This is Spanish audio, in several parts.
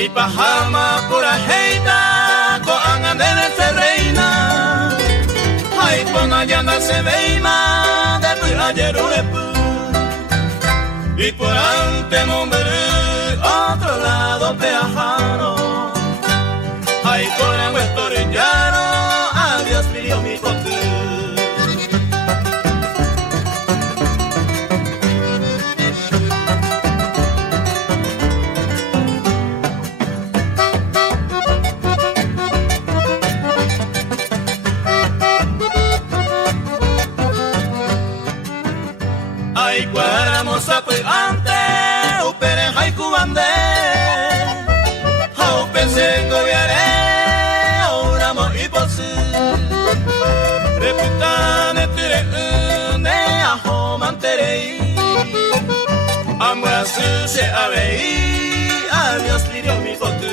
Ipahama pura heita ko angan de reina. Ay pona yana se veima de pu ayeru epu. Y por ante nombre otro lado peajano. Ay por el huesto rellano adiós pidió mi cotu. Ante upere haiku bande hau pensengo viare ora mo iposu reputane tire une aho manterei amuasu se avei adiós lirio mi fotu.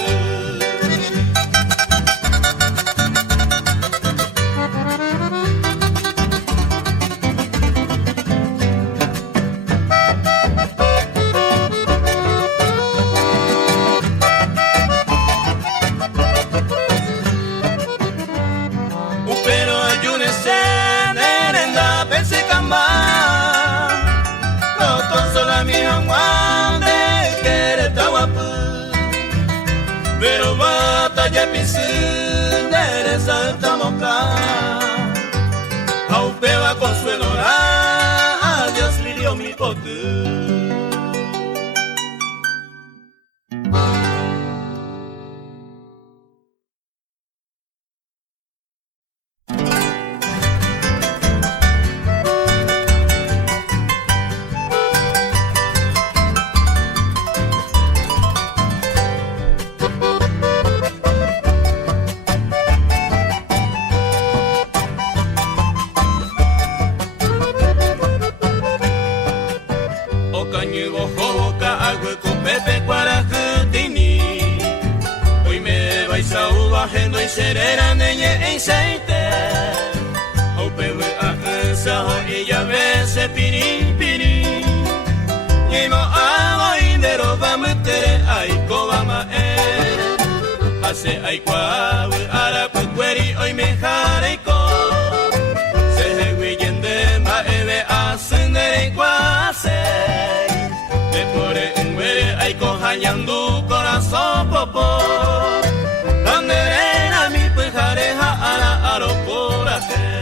Pero batalla pisu nere salta moca au peba consuelo ra adiós lirio mi potu. Serera neñe en seite au pewe a esa ho ella vese pirin pirin nimo avo indero va metere ai kobama hace ai kwa ara pueri oi me jare ko se hewi yende ma eve asendere kwa se de pore en muere ai ko hañando corazón popo jareja ara aro por aquel.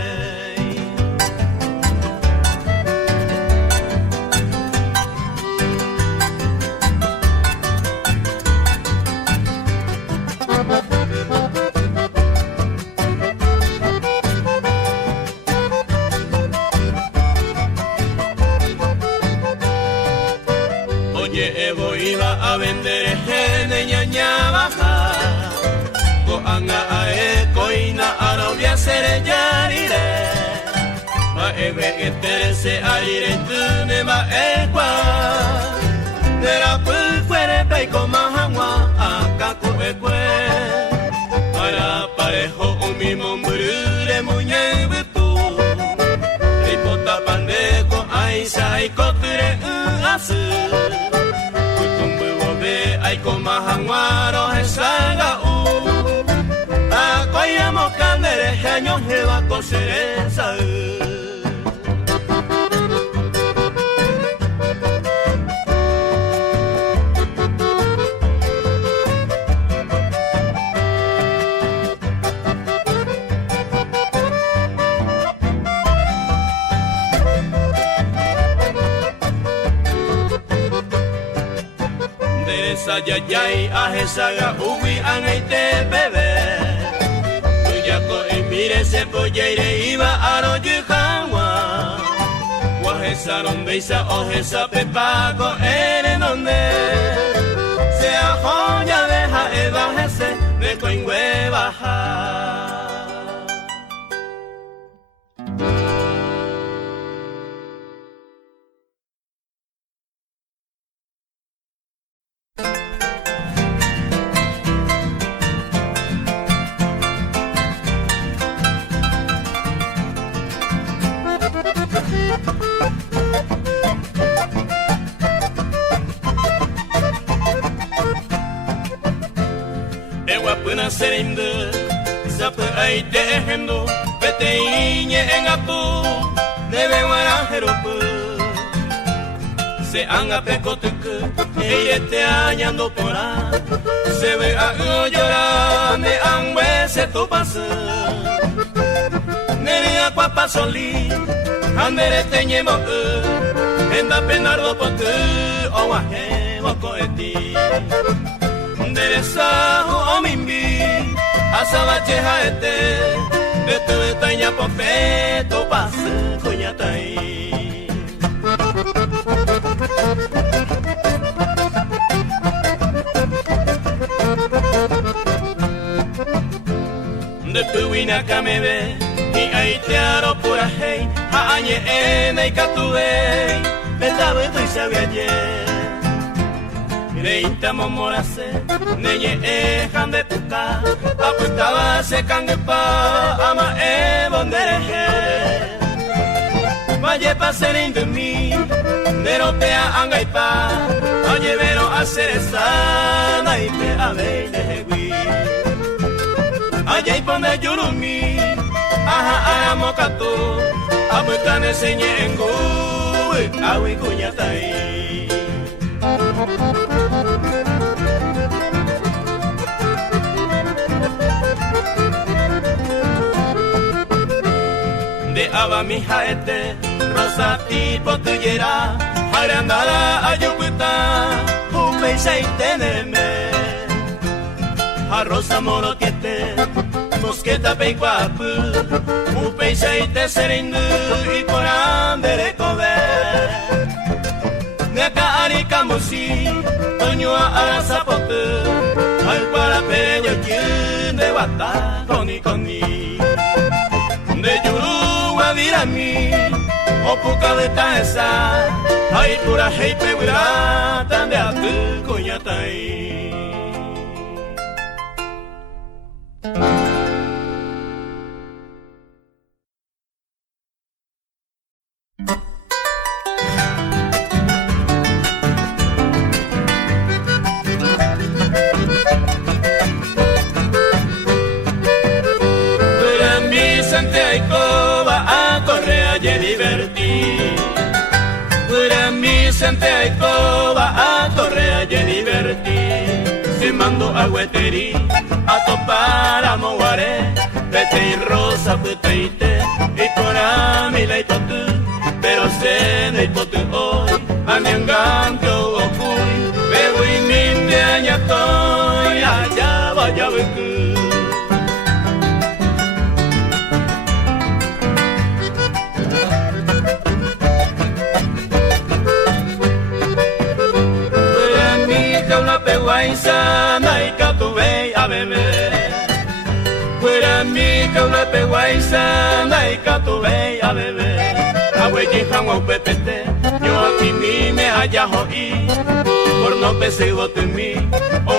Oye, Evo iba a vender de ñaña baja. Anga ae koina arobia sere yarire ma ebe eterese arire tune ma ekwa nera puere peiko mahangwa akaku ekwe para parejo umimo mburure munye butu ripota pandeko aisa ikoture asu kutumbu wobe aiko mahangwa rohesaga Koyamo kandere jaño jeva cosereza. Deresa yayay ajesaga uwi angaite bebe. Mire se poyeire iba a rojijawa Wajesa rondeisa ojesa pepago ere donde Sea joya deja ebajese de coingüe baja. Pena serinde Sapa aite hendo Pete inye engatu Debe warajerope Se anga pecoteque Eye te añando pora Se ve a llorar Ne angwe se tu pase Nere aqua pasoli Andere teñemo Enda penardo pote Owahe wako eti Deresaho omimbi Asaba cheha ete Betu etaña popeto pase Kuñatai De puina kamebe I aitearo pura hei Haañe ena ikatue Betabe tu isabe ayer Reita momorase Neñe ejan de puka Apuntaba se kangepa Ama bondereje Valle paserin de mí Neropea angaipa Oye vero aceresa Naipe abeile hewi Allá y pone yurumi Aja amokato Apuntane señengu Awi kuñatai De aba mi jaete Rosa tipo tuyera Harandara ayukuta Upe y seiteneme A rosa moro tiete Mosqueta peikwapu Upe y seite serindu Y por andere kobe Neka arika musi Toño a arasapote Al para peño quien De wata koni koni De yuru a virami Opuka de taesa Ay pura heipe wira Tande atu kuñatai va a correr y divertir. Se mando a Hueteri a topar a Moguaré. Vete y rosa puteite y por a mi la hipotu. Pero se de hipotu hoy a mi engancho o fui. Bebo y mi de añatoy allá vaya becu. Peguaisa naika tuve a beber. Fuera mi caula peguaisa naika tuve a beber. Abueli jango pepete, yo aquí mi me haya hoy. Por no pesego de mí, o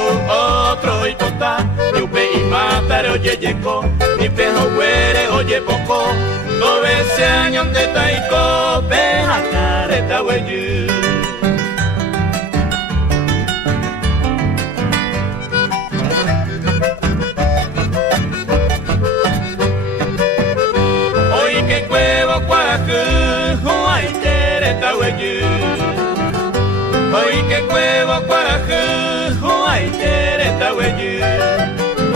otro hipota. Yo pe y matar oye yeco, mi pejo huere oye poco. 12 años de taiko, peja careta hueyu. Hoy que cuevo cuarajú, hoy tereta hueyu.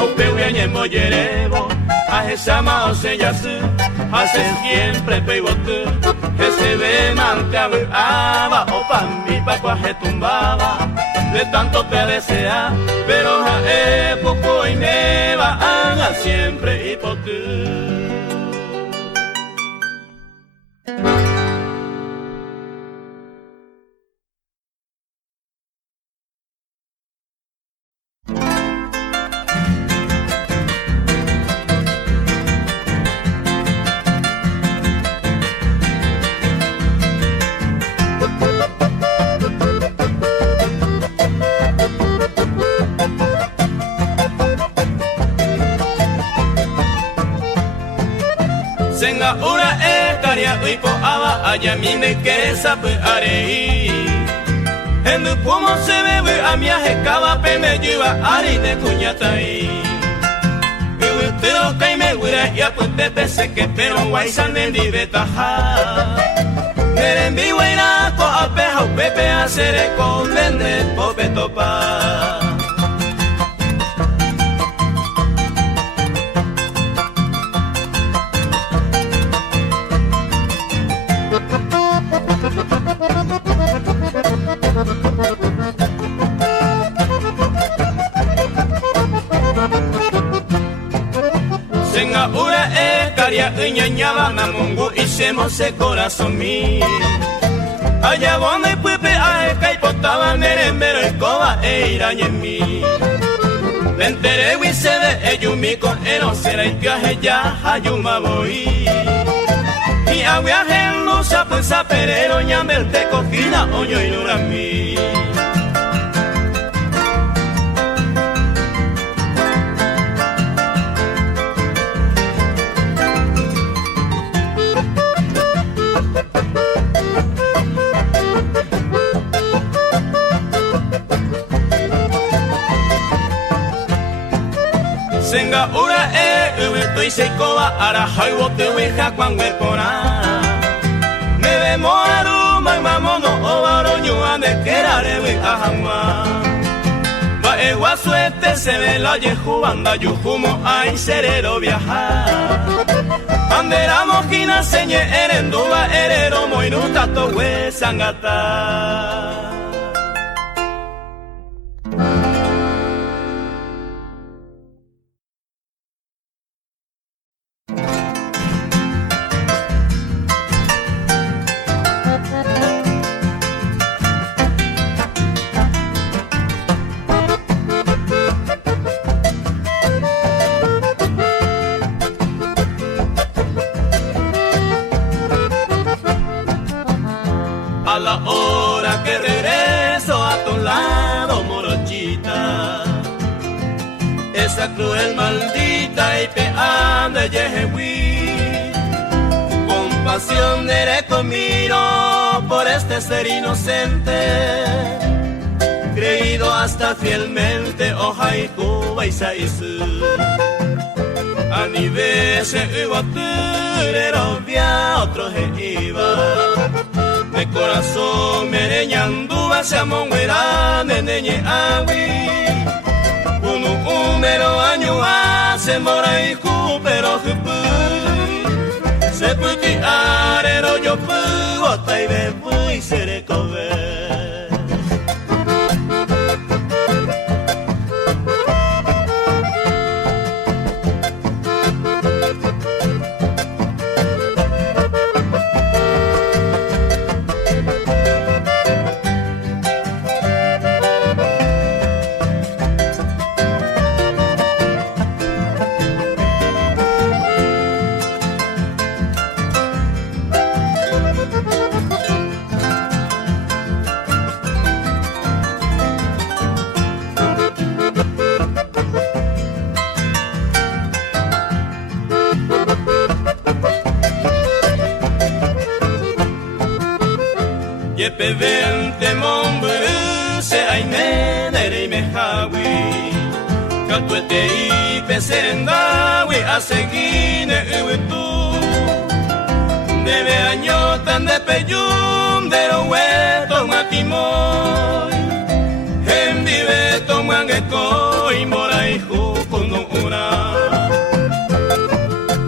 Ope hueñe moyerevo, a esa mao se yasu. Hace siempre peibotu, que se ve manteabu aba. Opa mi pacuaje tumbaba, de tanto te desea. Pero a poco y neva, haga siempre hipotu. Senga ura karia uipo aba aya mi me queresa pe arei. En du como se bebe a mi ajecaba pe me lleva ari de cuñatai. Pero que me huira y a puente pese que pero guaysan en divetaja. Merembi huira ko apeja upepe a sere con vende pope topa. Senga ura e caria ñañaba na mungu hicemos se corazón mi. Allá donde puepe a caipotaba merembero y coba e iraña en mí. Le enteré y se ve eyumi con erosera y viaje ya ayuma voy. Y a viaje no se pensa perero ñamerte cogida oño y nura mí. Senga ura e ueto y seikoa ara haiwote ueja cuangue pora. Me ve moaru maimamono o baroño ande kerare we ahama. Va e guasuete se ve la yehu anda yujumo ay serero viajar. Bandera mojina señe erenduba erero moiruta to we sangata. A la hora que regreso a tu lado, morochita, esa cruel maldita y peanda yehewi, compasión diré conmigo por este ser inocente, creído hasta fielmente, ojai Cuba y saisu, a nivel se iba turero via otro iba. De corazón mereñando hacia monguera neneñe agui. Uno humero año hace mora y pero se puti arero yo puta y bebu y seré cover. Yepe vente momburu se aine nere me hawi. Katuete y peserendawi a seguine uetu. Debe año tan de peyum de lo hueto matimoy. En vive tomangeco y mora y jucuno una.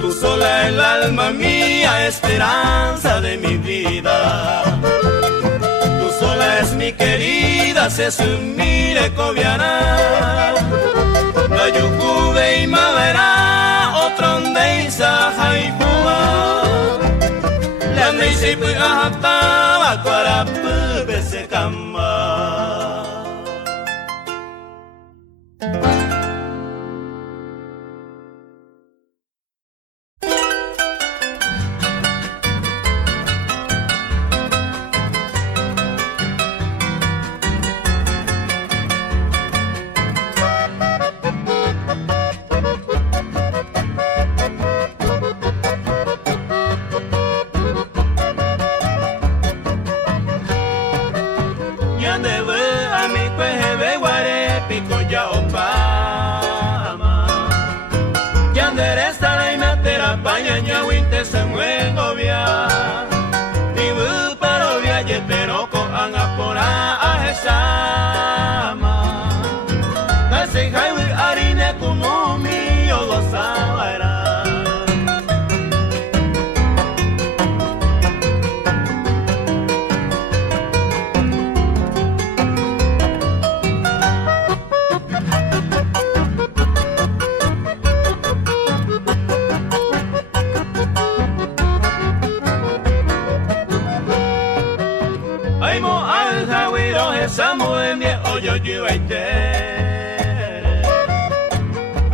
Tú sola el alma mía, esperanza de mi vida. Sola es mi querida, se sumire cobiana. La yucube y madera, otro onde isa jaipua. La ande y se puede ataba, cuara pube se camba. Yande die oyo yo aite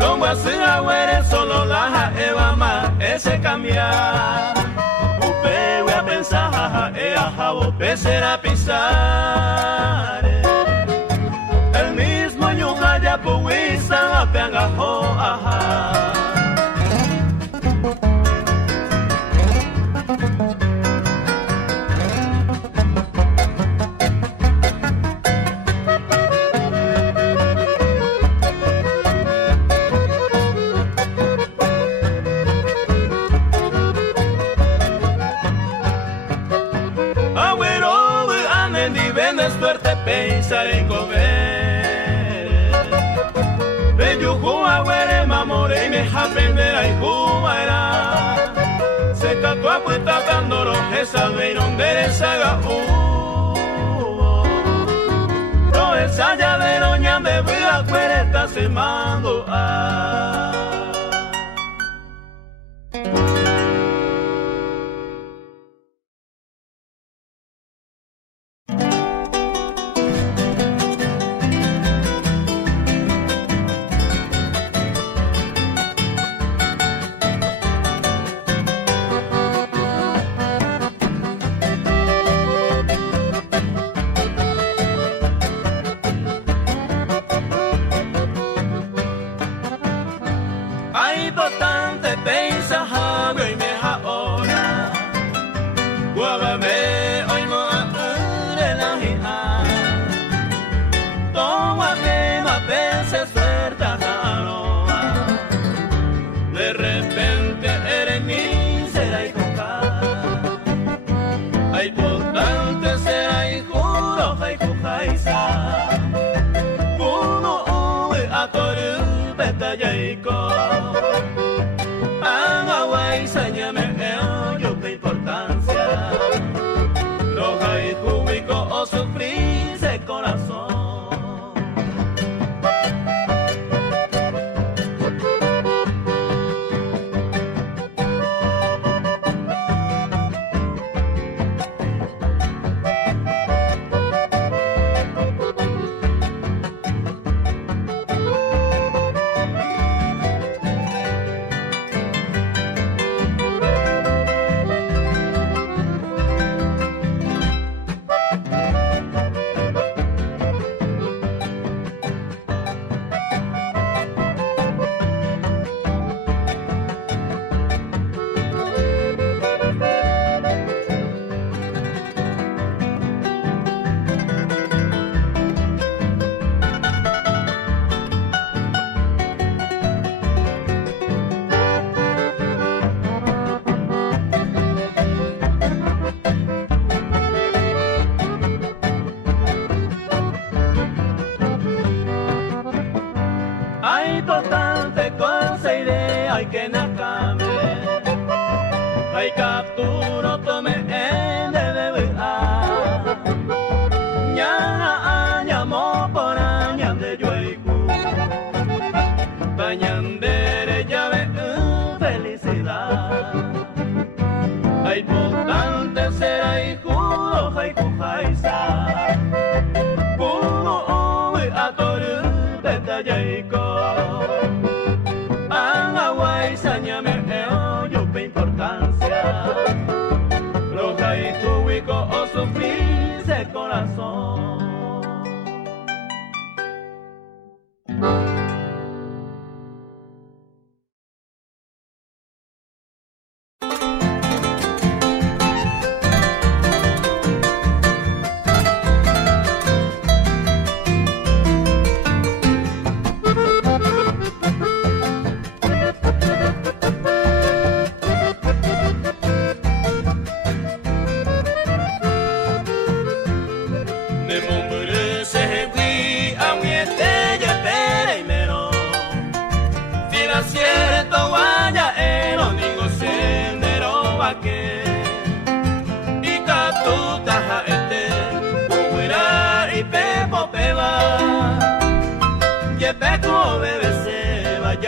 lo wasi awere solo la eva ma ese cambia upe voy a pensar jaja e ajabo pesera pisar el mismo yuga ya puisa apenga ho ajá. Suerte pensar en comer Beyuju agüere mamore y me aprender a jugar se catua puesta candoro esa veiron de saga no esa ya de doña de vida cuereta se mando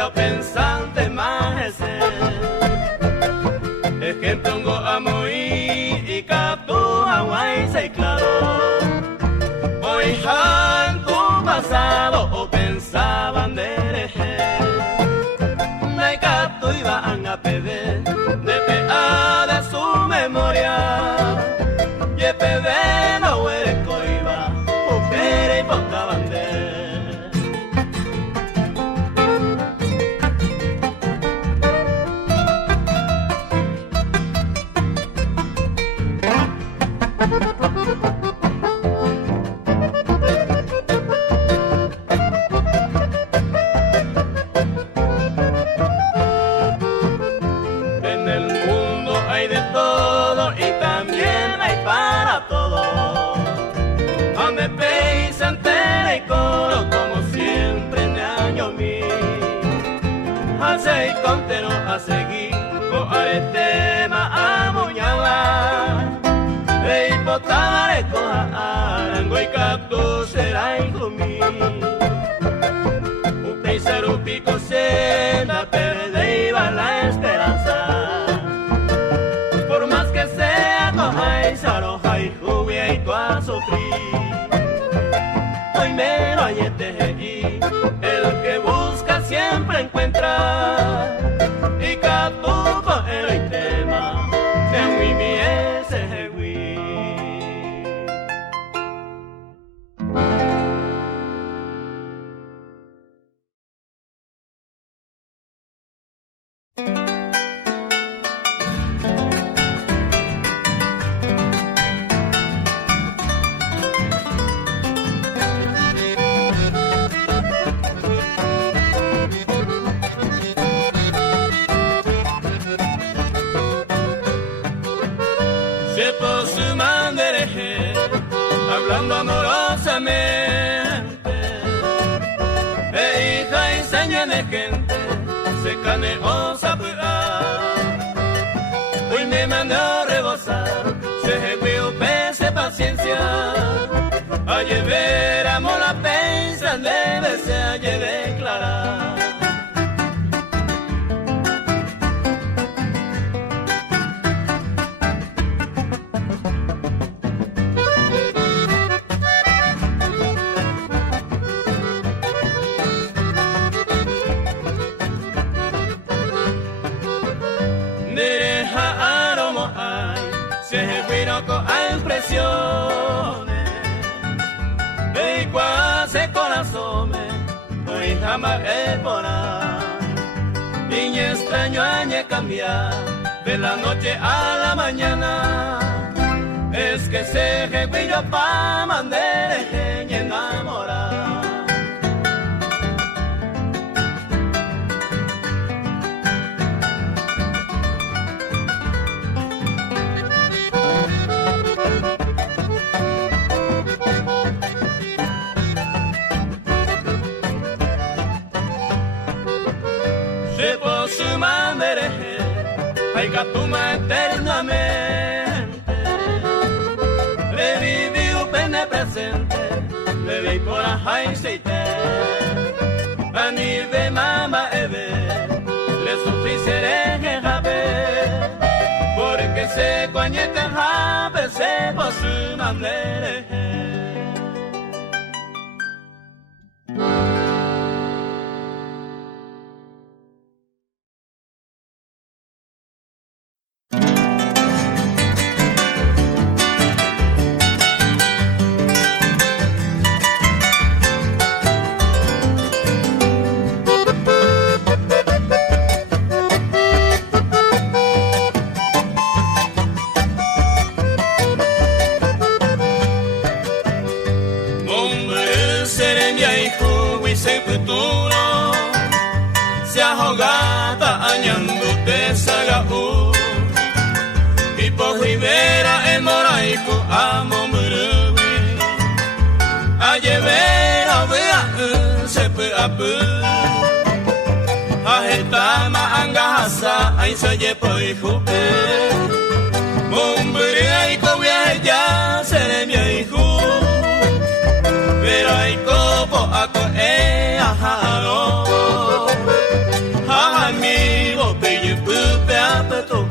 pensante más ese es que pongo a morir y captu Hawaii se claro hoy han y el que busca siempre encuentra y catuco el tema de mi miese hewi. Hablando amorosamente, hija y seña de gente, se cane o sapua. Hoy me mandó rebosar, se jeguió pese paciencia. A llevar amo la pensa, debe se halle declarar. E quase corazón hoy jamás pona y extraño añe cambiar de la noche a la mañana. Es que se jeguillo pa mandere y enamorar. Hay catuma eternamente, le viví un pene presente, le vi por ajá y seite, a ni de mama eve, le sufrí seré jabe, porque se coñete jabe, se por su manera. Se ahogada añando de sagaú y por ribera en moraico amo murubi a llevar a ver se puede a jetama angahasa a insaye por jupe mumbere y cobia ya seré mi hijo pero hay copo a coe ajaro amigo peye pupe a petoku.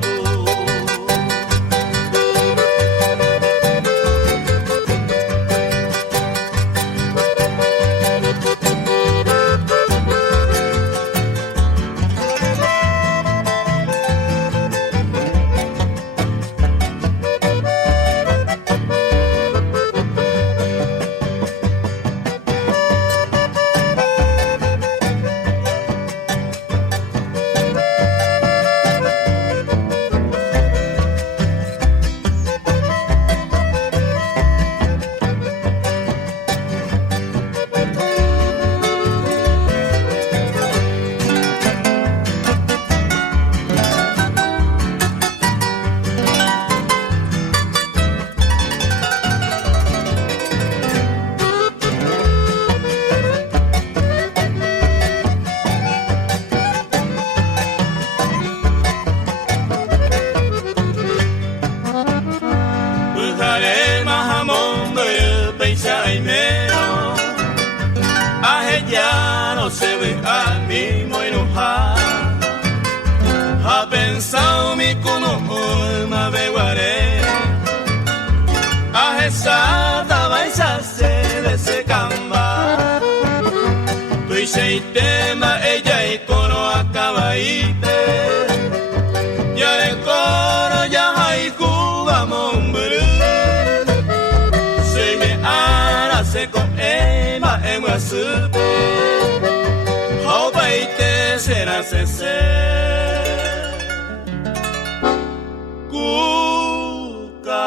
Ya no se ve a mí muy enojada. Ha pensado mi cuno alma de guaré. A esa tabaisa se de ese camba. tema ella y coro acabaite. Ya el coro ya hay jugamos se me hará seco ema en la supe. Hobaite será cese. Kukaaru.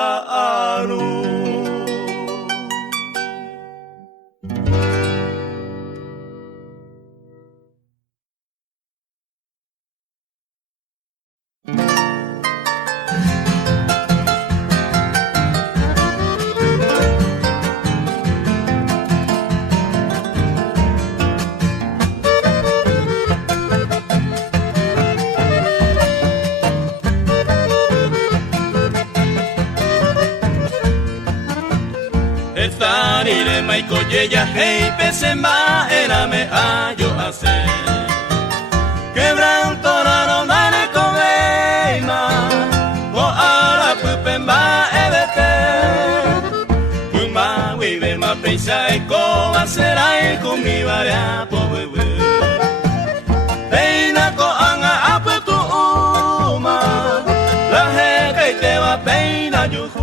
Estarire maiko yeya hei pese ma era me ayo hacer. Quebranto no mane coveima o ara pupe ma ebete. Uma vive ma peisa e coa será e con mi varia po bebe. Peina ko anga apetu uma la he que te va peina yuhu.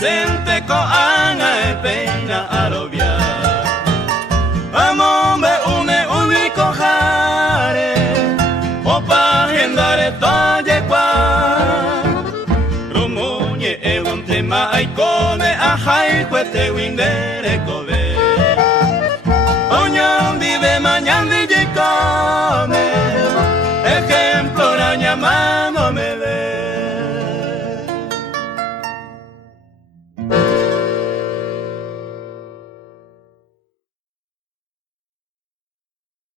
Sente ko anga e peina arobia. Amo me unico jare opa gendare toye kwa. Romoñe e un tema ai come a hai kwete windere kobe. Oñan vive mañan di come.